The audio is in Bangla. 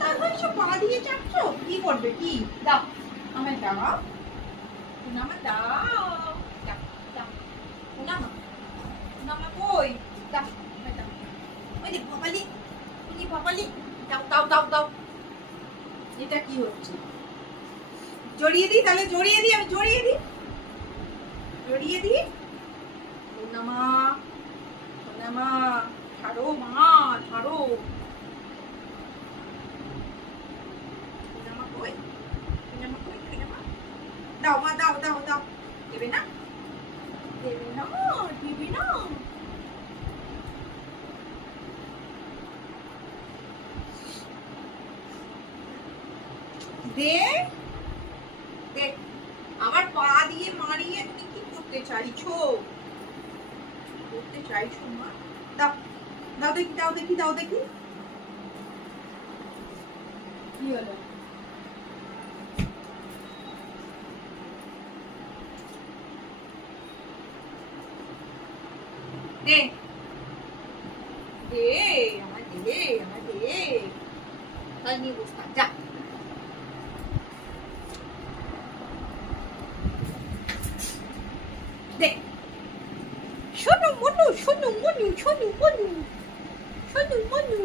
তাড়াতাড়ি সব পা দিয়ে চাপছো, কি করবে কি? দাও আমায় দাও, সোনামা দাও, দাও দাও সোনামা, সোনামা কই? দাও আমায় দাও। ওই দেখ বাবালি, ওই বাবালি, দাও দাও দাও দাও। এটা কি হচ্ছে? জড়িয়ে দিই তাহলে, জড়িয়ে দিই, আমি জড়িয়ে দিই, জড়িয়ে দিই। সোনামা, সোনামা ছাড়ো মা, ছাড়ো। সোনামা কই? সোনামা কই? সোনামা দাও মা, দাও দাও দাও। দেবে না, দেবে না, দেবে না। দে দেখ, আবার পা দিয়ে মারিয়ে তুমি কি করতে চাইছো? করতে চাইছো মা? দাও দাও দেখি, দাও দেখি, দাও দেখি। কি হলো? দে দে, আমার দে, আমার দে। তাই নিয়ে বস থাক, যা। দে শোনো মনু, শোনো মনু, শোনো মনু, শোনো মনু।